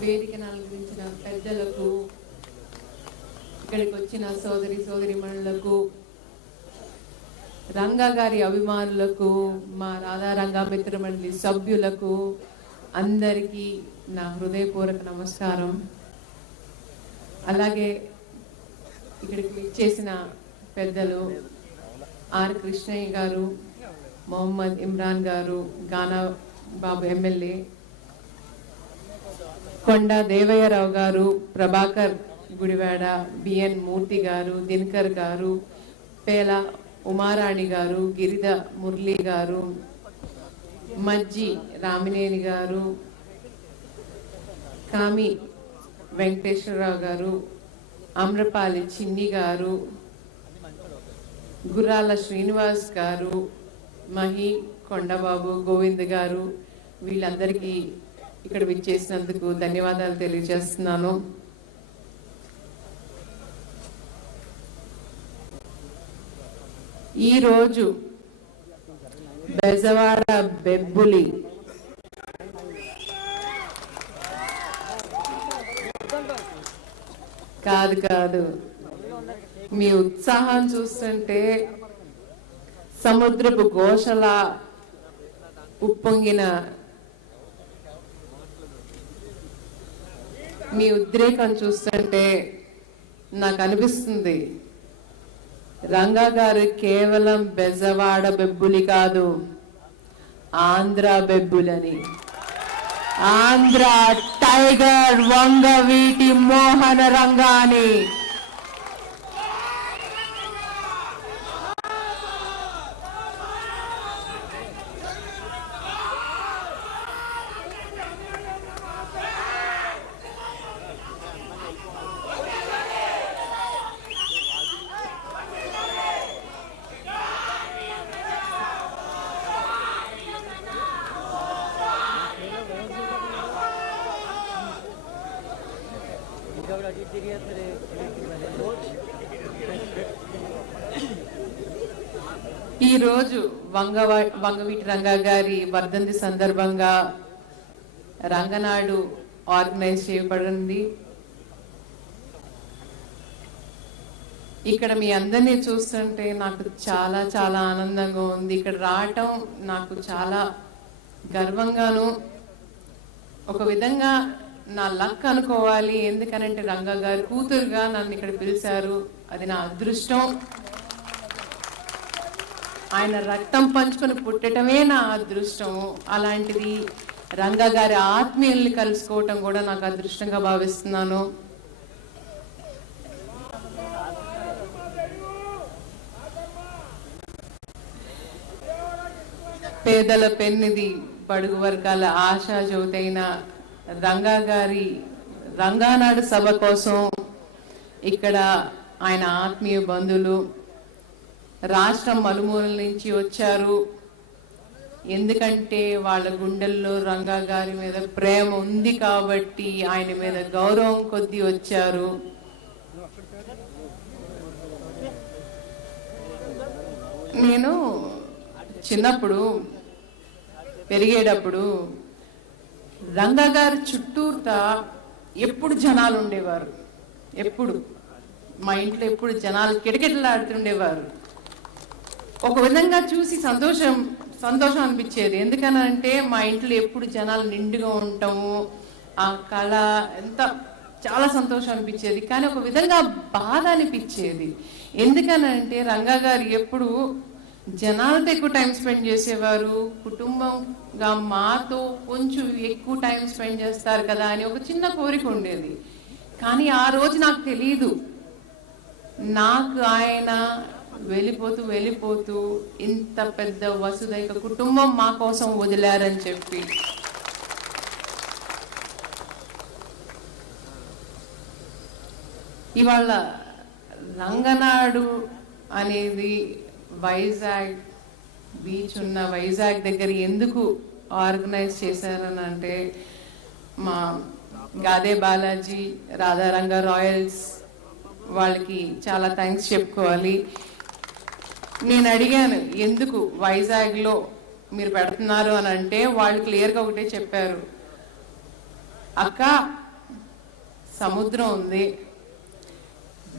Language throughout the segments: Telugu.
వేదికను అలంకరించిన పెద్దలకు, ఇక్కడికి వచ్చిన సోదరిమణులకు, రంగా గారి అభిమానులకు, మా రాధారంగా మిత్రమండలి సభ్యులకు అందరికీ నా హృదయపూర్వక నమస్కారం. అలాగే ఇక్కడికి చేసిన పెద్దలు ఆర్ కృష్ణయ్య గారు, మొహమ్మద్ ఇమ్రాన్ గారు, గానా బాబు ఎమ్మెల్యే, కొండ దేవయ్యరావు గారు, ప్రభాకర్ గుడివాడ, బిఎన్ మూర్తి గారు, దినకర్ గారు, పేల ఉమారాణి గారు, గిరిధ మురళి గారు, మజ్జి రామినేని గారు, కామి వెంకటేశ్వరరావు గారు, అమ్రపాలి చిన్ని గారు, గుర్రాల శ్రీనివాస్ గారు, మహి కొండబాబు, గోవింద్ గారు, వీళ్ళందరికీ ఇక్కడ విచ్చేసినందుకు ధన్యవాదాలు తెలియజేస్తున్నాను. ఈరోజు బెజవాడ బెబ్బులి కాదు, మీ ఉత్సాహం చూస్తుంటే సముద్రపు ఘోషలా ఉప్పొంగిన మీ ఉద్రేకం చూస్తుంటే నాకు అనిపిస్తుంది, రంగా గారు కేవలం బెజవాడ బెబ్బులి కాదు, ఆంధ్ర బెబ్బులని. ఆంధ్ర టైగర్ వంగవీటి మోహన రంగాని. ఈరోజు వంగవీటి రంగా గారి వర్ధంతి సందర్భంగా రంగనాడు ఆర్గనైజ్ చేయబడింది. ఇక్కడ మీ అందరినీ చూస్తుంటే నాకు చాలా చాలా ఆనందంగా ఉంది. ఇక్కడ రావటం నాకు చాలా గర్వంగాను, ఒక విధంగా నా లక్ అనుకోవాలి. ఎందుకనంటే రంగా గారు కూతురుగా నన్ను ఇక్కడ పిలిచారు, అది నా అదృష్టం. ఆయన రక్తం పంచుకొని పుట్టడమే నా అదృష్టం. అలాంటిది రంగా గారి ఆత్మీయుల్ని కలుసుకోవటం కూడా నాకు అదృష్టంగా భావిస్తున్నాను. పేదల పెన్నిది, బడుగు వర్గాల ఆశా జ్యోతైన రంగా గారి రంగానాడు సభ కోసం ఇక్కడ ఆయన ఆత్మీయ బంధువులు రాష్ట్రం మలుమూలల నుంచి వచ్చారు. ఎందుకంటే వాళ్ళ గుండెల్లో రంగా గారి మీద ప్రేమ ఉంది కాబట్టి, ఆయన మీద గౌరవం కొద్దీ వచ్చారు. నేను చిన్నప్పుడు పెరిగేటప్పుడు రంగా గారి చుట్టూతా ఎప్పుడు జనాలు ఉండేవారు. ఎప్పుడు మా ఇంట్లో ఎప్పుడు జనాలు కిటకిటలాడుతుండేవారు. ఒక విధంగా చూసి సంతోషం అనిపించేది. ఎందుకనంటే మా ఇంట్లో ఎప్పుడు జనాలు నిండుగా ఉంటాము, ఆ కళ ఎంత చాలా సంతోషం అనిపించేది. కానీ ఒక విధంగా బాధ అనిపించేది. ఎందుకనంటే రంగా గారు ఎప్పుడు జనాలతో ఎక్కువ టైం స్పెండ్ చేసేవారు, కుటుంబంగా మాతో కొంచెం ఎక్కువ టైం స్పెండ్ చేస్తారు కదా అని ఒక చిన్న కోరిక ఉండేది. కానీ ఆ రోజు నాకు తెలియదు, నాకు ఆయన వెళ్ళిపోతూ ఇంత పెద్ద వసుదైక కుటుంబం మా కోసం వదిలారని చెప్పి. ఇవాళ రంగనాడు అనేది వైజాగ్ బీచ్ ఉన్న వైజాగ్ దగ్గర ఎందుకు ఆర్గనైజ్ చేశారని అంటే, మా గాదే బాలాజీ, రాధారంగా రాయల్స్, వాళ్ళకి చాలా థ్యాంక్స్ చెప్పుకోవాలి. నేను అడిగాను ఎందుకు వైజాగ్లో మీరు పెడుతున్నారు అని అంటే వాళ్ళు క్లియర్గా ఒకటే చెప్పారు, అక్క సముద్రం ఉంది,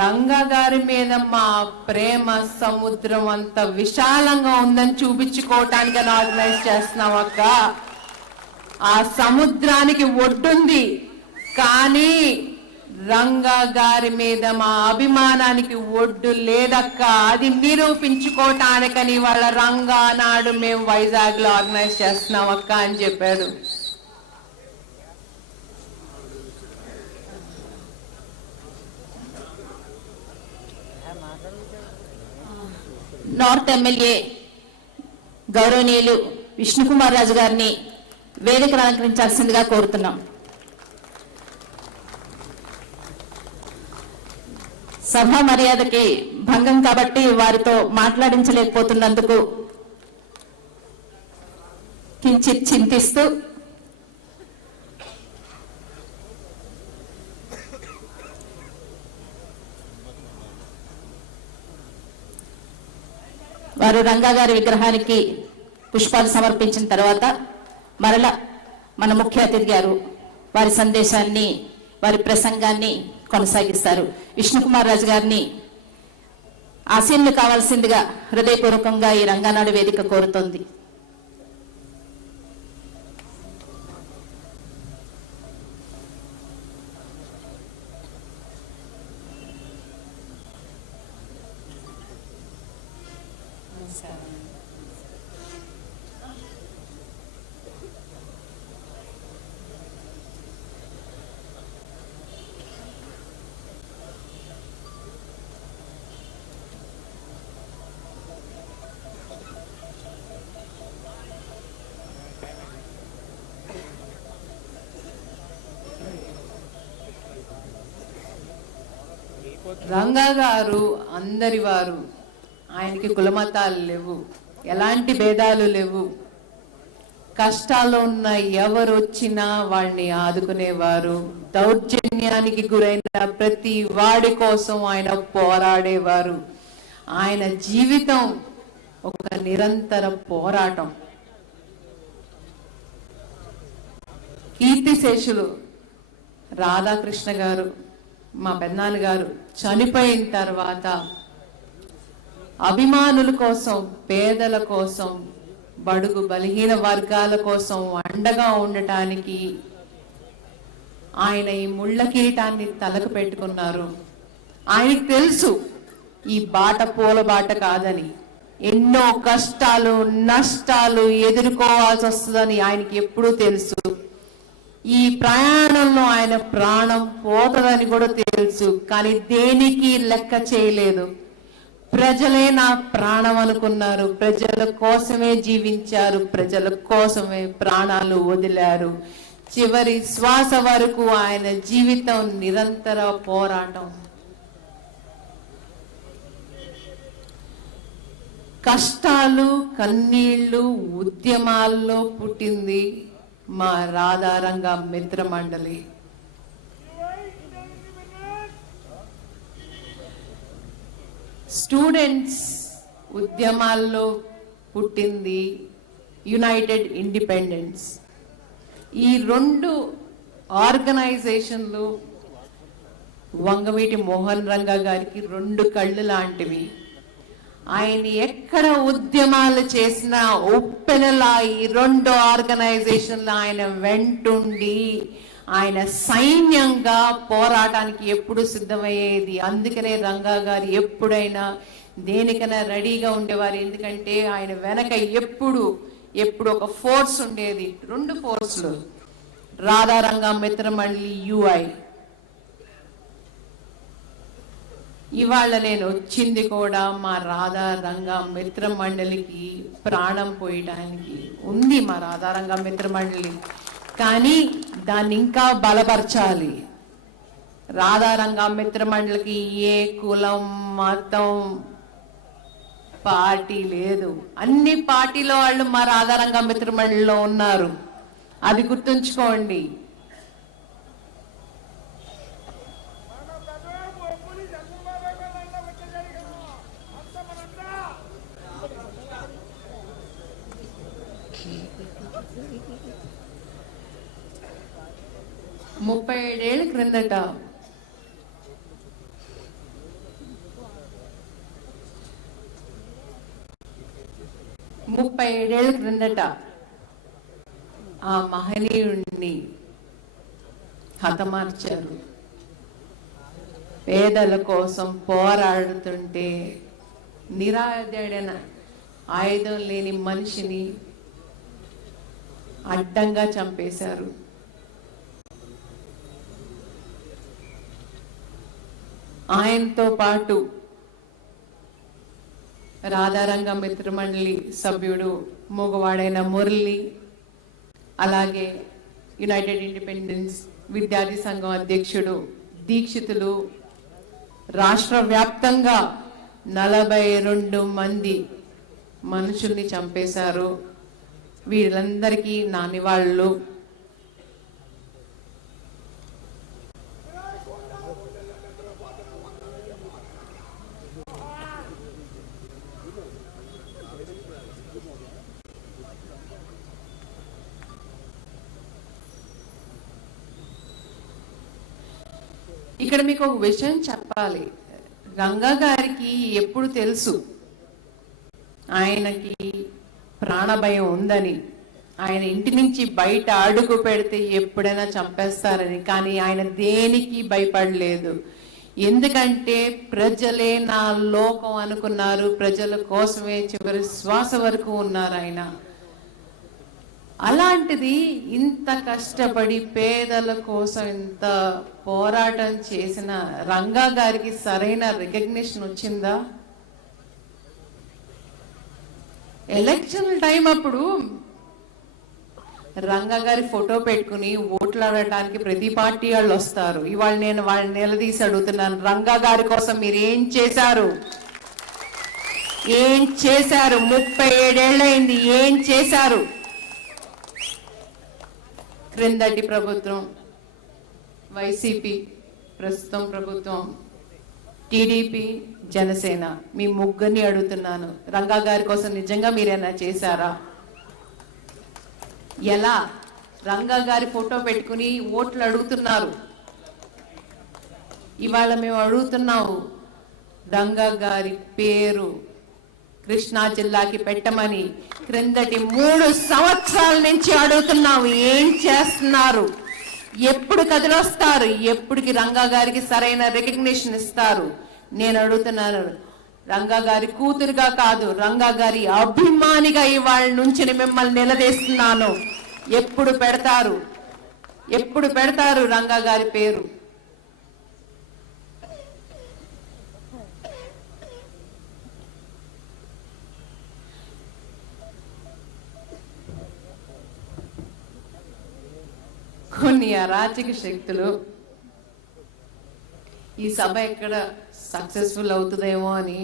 రంగా గారి మీద మా ప్రేమ సముద్రం అంత విశాలంగా ఉందని చూపించుకోవటానికి ఆర్గనైజ్ చేస్తున్నాం అక్క. ఆ సముద్రానికి ఒడ్డుంది, కానీ రంగా గారి మీద మా అభిమానానికి ఒడ్డు లేదక్క. అది నిరూపించుకోవటానికని వాళ్ళ రంగా నాడు మేము వైజాగ్ లో ఆర్గనైజ్ చేస్తున్నాం అక్క అని చెప్పారు. నార్త్ ఎమ్మెల్యే గౌరవనీయులు విష్ణుకుమార్ రాజు గారిని వేదికను అలంకరించాల్సిందిగా కోరుతున్నాం. సభా మర్యాదకి భంగం కాబట్టి వారితో మాట్లాడించలేకపోతున్నందుకు కించిత్ చింతిస్తూ వారు రంగా గారి విగ్రహానికి పుష్పాలు సమర్పించిన తర్వాత మరల మన ముఖ్య అతిథి గారు వారి సందేశాన్ని, వారి ప్రసంగాన్ని కొనసాగిస్తారు. విష్ణుకుమార్ రాజు గారిని ఆసీనులు కావాల్సిందిగా హృదయపూర్వకంగా ఈ రంగానాడు వేదిక కోరుతోంది. రంగా గారు అందరి వారు, ఆయనకి కులమతాలు లేవు, ఎలాంటి భేదాలు లేవు. కష్టాల్లో ఉన్న ఎవరు వచ్చినా వాళ్ళని ఆదుకునేవారు. దౌర్జన్యానికి గురైన ప్రతి వాడి కోసం ఆయన పోరాడేవారు. ఆయన జీవితం ఒక నిరంతర పోరాటం. కీర్తిశేషులు రాధాకృష్ణ గారు, మా పెద్దనాన్న గారు చనిపోయిన తర్వాత అభిమానుల కోసం, పేదల కోసం, బడుగు బలహీన వర్గాల కోసం అండగా ఉండటానికి ఆయన ఈ ముళ్ళ కిరీటాన్ని తలకు పెట్టుకున్నారు. ఆయనకు తెలుసు ఈ బాట పూల బాట కాదని, ఎన్నో కష్టాలు నష్టాలు ఎదుర్కోవాల్సి వస్తుందని ఆయనకి ఎప్పుడూ తెలుసు. ఈ ప్రయాణంలో ఆయన ప్రాణం పోతదని కూడా తెలుసు, కానీ దేనికి లెక్క చేయలేదు. ప్రజలే నా ప్రాణం అనుకున్నారు, ప్రజల కోసమే జీవించారు, ప్రజల కోసమే ప్రాణాలు వదిలారు. చివరి శ్వాస వరకు ఆయన జీవితం నిరంతర పోరాటం. కష్టాలు, కన్నీళ్లు, ఉద్యమాల్లో పుట్టింది మా రాధారంగా మిత్ర మండలి. స్టూడెంట్స్ ఉద్యమాల్లో పుట్టింది యునైటెడ్ ఇండిపెండెన్స్. ఈ రెండు ఆర్గనైజేషన్లు వంగవీటి మోహన్ రంగా గారికి రెండు కళ్ళు లాంటివి. ఆయన ఎక్కడ ఉద్యమాలు చేసినా ఉప్పెనలా ఈ రెండు ఆర్గనైజేషన్లు ఆయన వెంటుండి ఆయన సైన్యంగా పోరాటానికి ఎప్పుడు సిద్ధమయ్యేది. అందుకనే రంగా గారు ఎప్పుడైనా దేనికైనా రెడీగా ఉండేవారు. ఎందుకంటే ఆయన వెనక ఎప్పుడు ఒక ఫోర్స్ ఉండేది, రెండు ఫోర్స్లు, రాధారంగా మిత్రమండలి, యుఐ. ఇవాళ నేను వచ్చింది కూడా మా రాధారంగా మిత్ర మండలికి ప్రాణం పోయడానికి ఉంది, మా రాధారంగా మిత్ర మండలి. కానీ దాన్ని ఇంకా బలపరచాలి. రాధారంగా మిత్ర మండలికి ఏ కులం, మతం, పార్టీ లేదు. అన్ని పార్టీల వాళ్ళు మా రాధారంగా మిత్ర మండలిలో ఉన్నారు, అది గుర్తుంచుకోండి. 37 ఏళ్ల క్రిందట ఆ మహనీయుడిని హతమార్చారు. పేదల కోసం పోరాడుతుంటే నిరాయుధుడైన ఆయుధం లేని మనిషిని అడ్డంగా చంపేశారు. ఆయనతో పాటు రాధారంగ మిత్రమండలి సభ్యుడు మగవాడైన మురళి, అలాగే యునైటెడ్ ఇండిపెండెన్స్ విద్యార్థి సంఘం అధ్యక్షుడు దీక్షితులు, రాష్ట్ర వ్యాప్తంగా 42 మంది మనుషుల్ని చంపేశారు. వీళ్ళందరికీ నా నివాళులు. ఇక్కడ మీకు ఒక విషయం చెప్పాలి. రంగా గారికి ఎప్పుడు తెలుసు ఆయనకి ప్రాణభయం ఉందని, ఆయన ఇంటి నుంచి బయట అడుగు పెడితే ఎప్పుడైనా చంపేస్తారని. కానీ ఆయన దేనికి భయపడలేదు. ఎందుకంటే ప్రజలే నా లోకం అనుకున్నారు. ప్రజల కోసమే చివరి శ్వాస వరకు ఉన్నారు ఆయన. అలాంటిది ఇంత కష్టపడి పేదల కోసం ఇంత పోరాటం చేసిన రంగా గారికి సరైన రికగ్నిషన్ వచ్చిందా? ఎలక్షన్ టైం అప్పుడు రంగా గారి ఫోటో పెట్టుకుని ఓట్లు ఆడటానికి ప్రతి పార్టీ వాళ్ళు వస్తారు. ఇవాళ నేను వాళ్ళని నిలదీసి అడుగుతున్నాను, రంగా గారి కోసం మీరు ఏం చేశారు? 37 ఏళ్ళైంది, ఏం చేశారు? క్రిందటి ప్రభుత్వం వైసీపీ, ప్రస్తుతం ప్రభుత్వం టీడీపీ, జనసేన, మీ ముగ్గురిని అడుగుతున్నాను, రంగా గారి కోసం నిజంగా మీరేనా చేశారా? ఎలా? రంగా గారి ఫోటో పెట్టుకుని ఓట్లు అడుగుతున్నారు. ఇవాళ మేము అడుగుతున్నాము, రంగా గారి పేరు కృష్ణా జిల్లాకి పెట్టమని క్రిందటి 3 సంవత్సరాల నుంచి అడుగుతున్నాము. ఏం చేస్తున్నారు? ఎప్పుడు కదిలొస్తారు? ఎప్పటికి రంగా గారికి సరైన రికగ్నిషన్ ఇస్తారు? నేను అడుగుతున్నాను, రంగా గారి కూతురుగా కాదు, రంగా గారి అభిమానిగా ఇవాళ నుంచి మిమ్మల్ని నిలదీస్తున్నాను. ఎప్పుడు పెడతారు రంగా గారి పేరు? కొన్ని అరాచక శక్తులు ఈ సభ ఎక్కడ సక్సెస్ఫుల్ అవుతుందేమో అని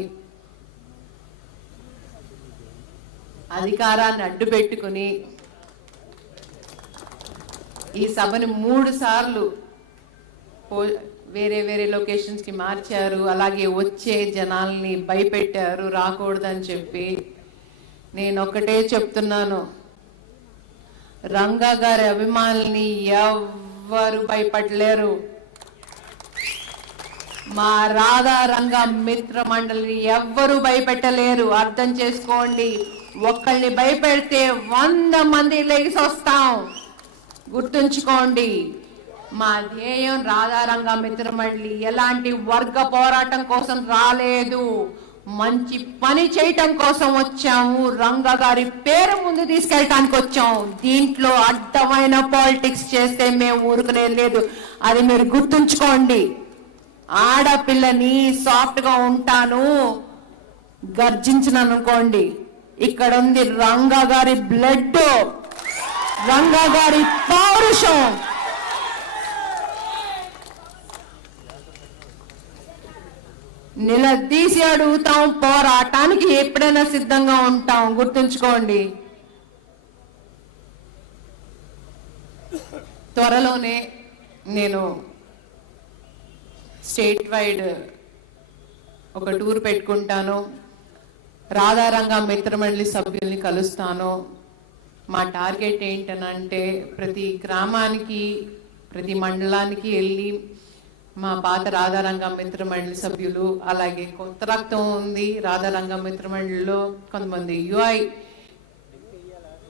అధికారాన్ని అడ్డు పెట్టుకుని ఈ సభని 3 సార్లు వేరే లొకేషన్స్ కి మార్చారు. అలాగే వచ్చే జనాల్ని భయపెట్టారు రాకూడదని చెప్పి. నేను ఒకటే చెప్తున్నాను, రంగా గారి అభిమానుల్ని ఎవ్వరు భయపడలేరు. మా రాధా రంగా మిత్ర మండలిని ఎవ్వరు భయపెట్టలేరు. అర్థం చేసుకోండి. ఒక్కళ్ళని భయపెడితే 100 మంది లెగిసి వస్తాం. గుర్తుంచుకోండి, మా ధ్యేయం రాధా రంగా మిత్ర మండలి ఎలాంటి వర్గ పోరాటం కోసం రాలేదు, మంచి పని చేయటం కోసం వచ్చాము. రంగా గారి పేరు ముందు తీసుకెళ్ళటానికి వచ్చాం. దీంట్లో అడ్డమైన పాలిటిక్స్ చేస్తే మేము ఊరుకునేది లేదు. అది మీరు గుర్తుంచుకోండి. ఆడపిల్లని సాఫ్ట్ గా ఉంటాను గర్జించను అనుకోండి. ఇక్కడ ఉంది రంగా గారి బ్లడ్, రంగా గారి పౌరుషం. నిలదీసి అడుగుతాం. పోరాటానికి ఎప్పుడైనా సిద్ధంగా ఉంటాం. గుర్తుంచుకోండి. త్వరలోనే నేను స్టేట్ వైడ్ ఒక టూర్ పెట్టుకుంటాను. రాధారంగా మిత్రమండలి సభ్యుల్ని కలుస్తాను. మా టార్గెట్ ఏంటనంటే ప్రతి గ్రామానికి ప్రతి మండలానికి వెళ్ళి మా పాత రాధారంగం మిత్రమండలి సభ్యులు, అలాగే కొత్త రక్తం ఉంది రాధారంగం మిత్రమండలిలో, కొంతమంది యుఐ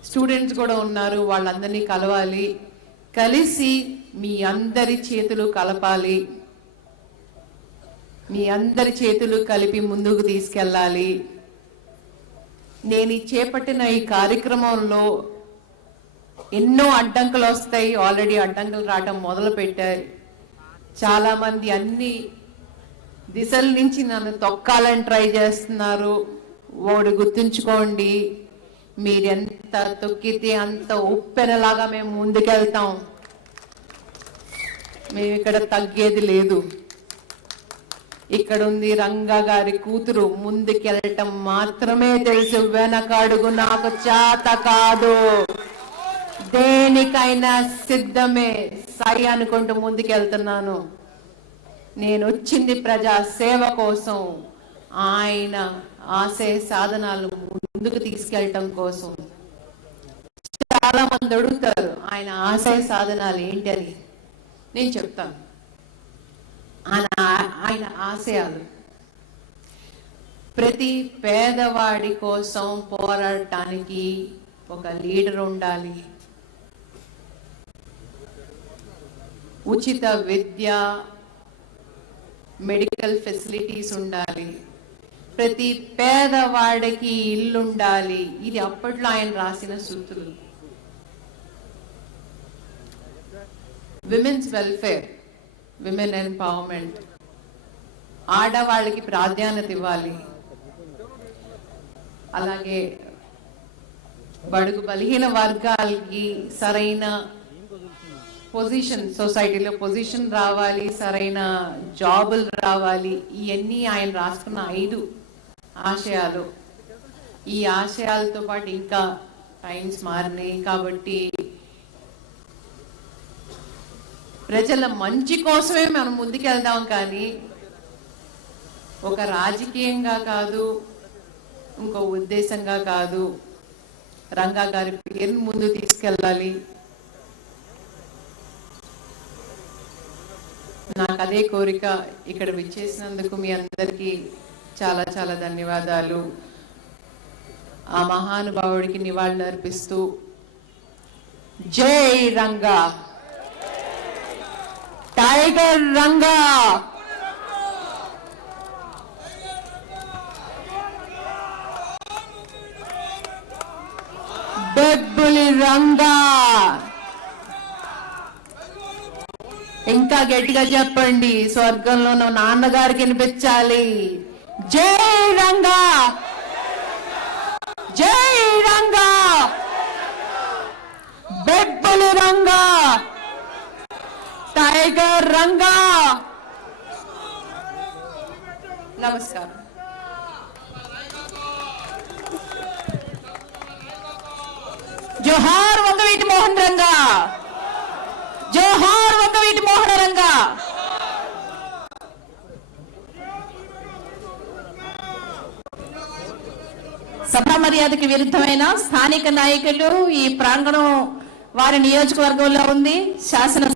స్టూడెంట్స్ కూడా ఉన్నారు. వాళ్ళందరినీ కలవాలి, కలిసి మీ అందరి చేతులు కలపాలి, మీ అందరి చేతులు కలిపి ముందుకు తీసుకెళ్ళాలి. నేను చేపట్టిన ఈ కార్యక్రమంలో ఎన్నో అడ్డంకులు వస్తాయి. ఆల్రెడీ అడ్డంకులు రావటం మొదలు పెట్టారు. చాలా మంది అన్ని దిశల నుంచి నన్ను తొక్కాలని ట్రై చేస్తున్నారు. వాడు గుర్తుంచుకోండి, మీరెంత తొక్కితే అంత ఉప్పెనలాగా మేము ముందుకెళ్తాం. మేము ఇక్కడ తగ్గేది లేదు. ఇక్కడ ఉంది రంగా గారి కూతురు, ముందుకెళ్ళటం మాత్రమే తెలుసు, వెనకడుగు నాకు చేత కాదు. దేనికైనా సిద్ధమే, సై అనుకుంటూ ముందుకెళ్తున్నాను. నేను వచ్చింది ప్రజా సేవ కోసం, ఆయన ఆశయ సాధనాలు ముందుకు తీసుకెళ్ళటం కోసం. చాలా మంది అడుగుతారు ఆయన ఆశయ సాధనాలు ఏంటి అని. నేను చెప్తాను. ఆయన ఆశయాలు ప్రతి పేదవాడి కోసం పోరాడటానికి ఒక లీడర్ ఉండాలి, ఉచిత విద్య, మెడికల్ ఫెసిలిటీస్ ఉండాలి, ప్రతి పేదవాడికి ఇల్లు ఉండాలి. ఇది అప్పట్లో ఆయన రాసిన సూత్రులు. విమెన్స్ వెల్ఫేర్, విమెన్ ఎంపవర్మెంట్, ఆడవాళ్ళకి ప్రాధాన్యత ఇవ్వాలి. అలాగే బడుగు బలహీన వర్గాలకి సరైన పొజిషన్, సొసైటీలో పొజిషన్ రావాలి, సరైన జాబులు రావాలి. ఇవన్నీ ఆయన రాసుకున్న 5 ఆశయాలు. ఈ ఆశయాలతో పాటు ఇంకా టైమ్స్ మారినాయి కాబట్టి ప్రజల మంచి కోసమే మనం ముందుకెళ్దాం, కానీ ఒక రాజకీయంగా కాదు, ఇంకో ఉద్దేశంగా కాదు. రంగా గారి పేరును ముందు తీసుకెళ్ళాలి. నాకు అదే కోరిక. ఇక్కడ విచ్చేసినందుకు మీ అందరికీ చాలా చాలా ధన్యవాదాలు. ఆ మహానుభావుడికి నివాళులు అర్పిస్తూ జై రంగా, టైగర్ రంగా, బెబ్బులి రంగా. ఇంకా గట్టిగా చెప్పండి, స్వర్గంలో నా నాన్నగారికి వినిపించాలి. జై రంగా, జై రంగా, బెబ్బులి రంగా, టైగర్ రంగా. నమస్కారం. జోహార్ వంగవీటి మోహన్ రంగా, జోహార్ వంగవీటి మోహన రంగా. సభా మర్యాదకి విరుద్ధమైన స్థానిక నాయకులు ఈ ప్రాంగణం వారి నియోజకవర్గంలో ఉంది. శాసన